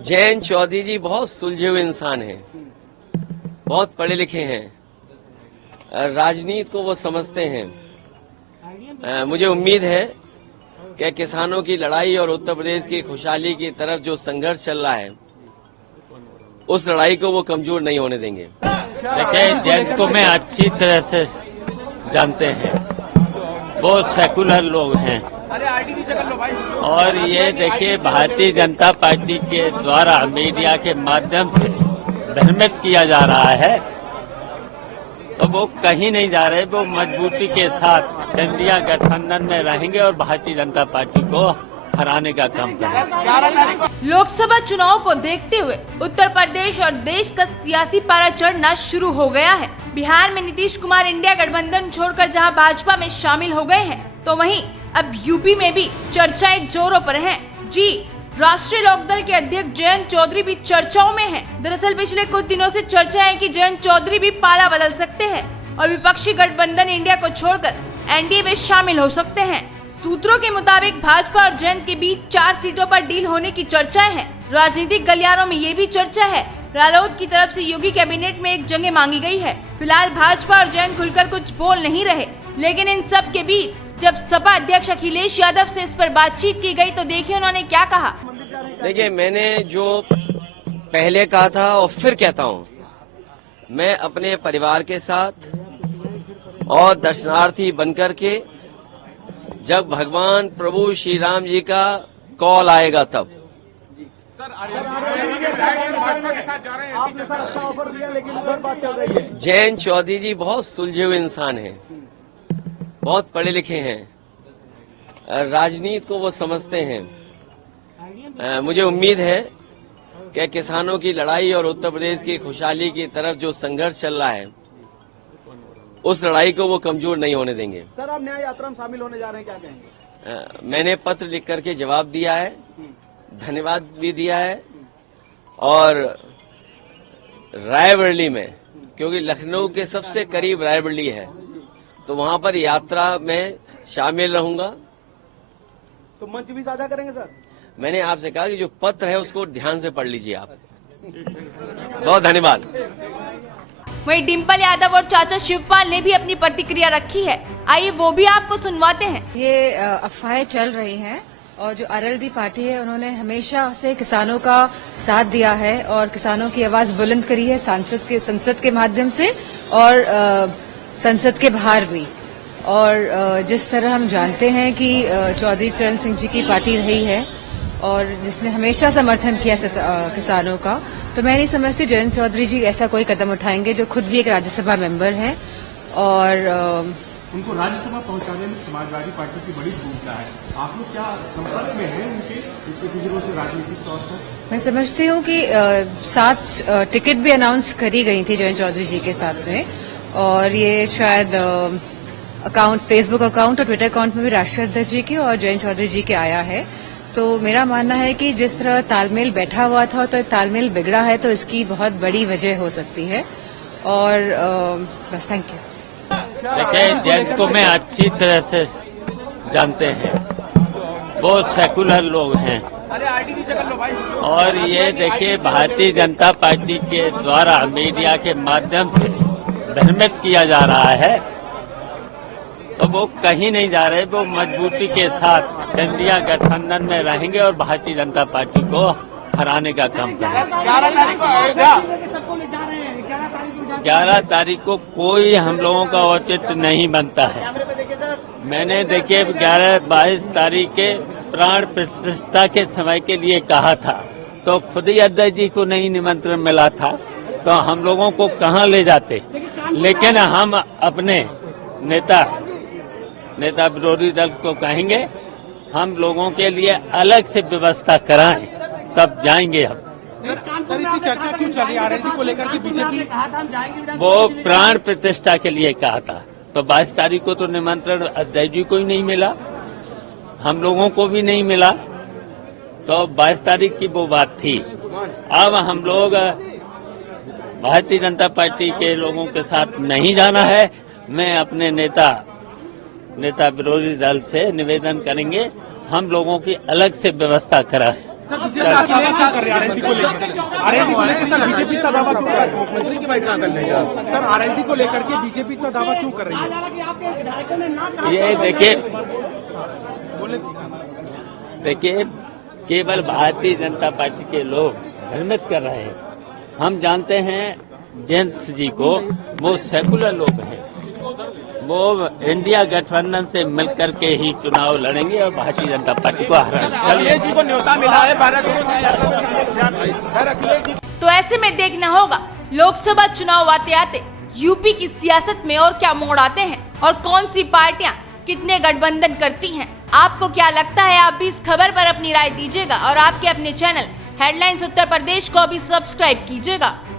जयंत चौधरी जी बहुत सुलझे हुए इंसान हैं, बहुत पढ़े लिखे हैं, राजनीति को वो समझते हैं। मुझे उम्मीद है कि किसानों की लड़ाई और उत्तर प्रदेश की खुशहाली की तरफ जो संघर्ष चल रहा है, उस लड़ाई को वो कमजोर नहीं होने देंगे। देखिए, जयंत को मैं अच्छी तरह से जानते हैं, वो सेकुलर लोग हैं और ये देखिए भारतीय जनता पार्टी के द्वारा मीडिया के माध्यम से भ्रमित किया जा रहा है, तो वो कहीं नहीं जा रहे। वो मजबूती के साथ इंडिया गठबंधन में रहेंगे और भारतीय जनता पार्टी को हराने का काम करेंगे। लोकसभा चुनाव को देखते हुए उत्तर प्रदेश और देश का सियासी पारा चढ़ना शुरू हो गया है। बिहार में नीतीश कुमार इंडिया गठबंधन छोड़कर जहां भाजपा में शामिल हो गए हैं, तो वहीं अब यूपी में भी चर्चाएं जोरों पर हैं। जी, राष्ट्रीय लोकदल के अध्यक्ष जयंत चौधरी भी चर्चाओं में हैं। दरअसल पिछले कुछ दिनों से चर्चा है कि जयंत चौधरी भी पाला बदल सकते हैं और विपक्षी गठबंधन इंडिया को छोड़कर एनडीए में शामिल हो सकते हैं। सूत्रों के मुताबिक भाजपा और जयंत के बीच 4 सीटों पर डील होने की चर्चाएं हैं। राजनीतिक गलियारों में ये भी चर्चा है, रालोद की तरफ से योगी कैबिनेट में एक जगह मांगी गई है। फिलहाल भाजपा और जयंत खुलकर कुछ बोल नहीं रहे, लेकिन इन सब के बीच जब सपा अध्यक्ष अखिलेश यादव से इस पर बातचीत की गई तो देखिए उन्होंने क्या कहा। देखिए, मैंने जो पहले कहा था और फिर कहता हूँ, मैं अपने परिवार के साथ और दर्शनार्थी बनकर के जब भगवान प्रभु श्री राम जी का कॉल आएगा तब। जयंत चौधरी जी बहुत सुलझे हुए इंसान हैं, बहुत पढ़े लिखे हैं, राजनीति को वो समझते हैं। मुझे उम्मीद है कि किसानों की लड़ाई और उत्तर प्रदेश की खुशहाली की तरफ जो संघर्ष चल रहा है, उस लड़ाई को वो कमजोर नहीं होने देंगे। सर, आप न्याय यात्रा में शामिल होने जा रहे हैं, क्या कहेंगे? मैंने पत्र लिख करके जवाब दिया है, धन्यवाद भी दिया है, और रायबरेली में, क्योंकि लखनऊ के सबसे करीब रायबरेली है, तो वहां पर यात्रा में शामिल रहूंगा। तो मंच भी साझा करेंगे सर? मैंने आपसे कहा कि जो पत्र है उसको ध्यान से पढ़ लीजिए आप। बहुत धन्यवाद। वहीं डिम्पल यादव और चाचा शिवपाल ने भी अपनी प्रतिक्रिया रखी है, आइए वो भी आपको सुनवाते हैं। ये अफवाहें चल रही हैं और जो आरएलडी पार्टी है उन्होंने हमेशा से किसानों का साथ दिया है और किसानों की आवाज बुलंद करी है संसद के माध्यम से और संसद के बाहर भी। और जिस तरह हम जानते हैं कि चौधरी चरण सिंह जी की पार्टी रही है और जिसने हमेशा समर्थन किया किसानों का, तो मैं नहीं समझती जयंत चौधरी जी ऐसा कोई कदम उठाएंगे, जो खुद भी एक राज्यसभा मेंबर हैं और उनको राज्यसभा पहुंचाने में समाजवादी पार्टी की बड़ी भूमिका है। आप लोग क्या संपर्क में हैं उनके गुजरों से राजनीतिक तौर पर? मैं समझती हूँ कि 7 टिकट भी अनाउंस करी गई थी जयंत चौधरी जी के साथ में, और ये शायद अकाउंट, फेसबुक अकाउंट और ट्विटर अकाउंट में भी राष्ट्रीय अध्यक्ष जी की और जयंत चौधरी जी के आया है। तो मेरा मानना है कि जिस तरह तालमेल बैठा हुआ था तो तालमेल बिगड़ा है, तो इसकी बहुत बड़ी वजह हो सकती है। और बस, थैंक यू। देखिए, जयंत को मैं अच्छी तरह से जानते हैं, वो सेकुलर लोग हैं और ये देखिए भारतीय जनता पार्टी के द्वारा मीडिया के माध्यम से भ्रमित किया जा रहा है, तो वो कहीं नहीं जा रहे। वो मजबूती के साथ इंडिया गठबंधन में रहेंगे और भारतीय जनता पार्टी को हराने का काम करेंगे। 11 तारीख को कोई हम लोगों का औचित्य नहीं बनता है। मैंने देखिए 11-22 तारीख के प्राण प्रतिष्ठा के समय के लिए कहा था, तो खुद ही अध्यक्ष जी को नहीं निमंत्रण मिला था, तो हम लोगों को कहाँ ले जाते। लेकिन हम अपने नेता विरोधी दल को कहेंगे हम लोगों के लिए अलग से व्यवस्था कराएं, तब जाएंगे हम। चर्चा क्यों चल रही है आरएलडी को लेकर के? बीजेपी वो प्राण प्रतिष्ठा के लिए कहा था, तो 22 तारीख को तो निमंत्रण अध्यक्ष जी को ही नहीं मिला, हम लोगों को भी नहीं मिला, तो 22 तारीख की वो बात थी। अब हम लोग भारतीय जनता पार्टी के लोगों के साथ नहीं जाना है। मैं अपने नेता विरोधी दल से निवेदन करेंगे हम लोगों की अलग से व्यवस्था कराएं। बीजेपी का दावा क्या कर रहे हैं आरएलडी को लेकर? आरएलडी को लेकर सर बीजेपी का दावा क्यों कर रही है? मुख्यमंत्री की बाइट कहाँ कर लेंगे आप? सर आरएलडी को लेकर के बीजेपी का दावा क्यों कर रही है? ये देखिए बोले केवल भारतीय जनता पार्टी के लोग भ्रमित कर रहे हैं। हम जानते हैं जयंत जी को, वो सेकुलर लोग हैं, वो इंडिया गठबंधन से मिलकर के ही चुनाव लड़ेंगे और भारतीय जनता पार्टी को हराएंगे। अखिलेश जी को न्योता मिला है भारत को। तो ऐसे में देखना होगा लोकसभा चुनाव आते आते यूपी की सियासत में और क्या मोड़ आते हैं और कौन सी पार्टियां कितने गठबंधन करती हैं। आपको क्या लगता है? आप भी इस खबर पर अपनी राय दीजिएगा और आपके अपने चैनल हेडलाइंस उत्तर प्रदेश को भी सब्सक्राइब कीजिएगा।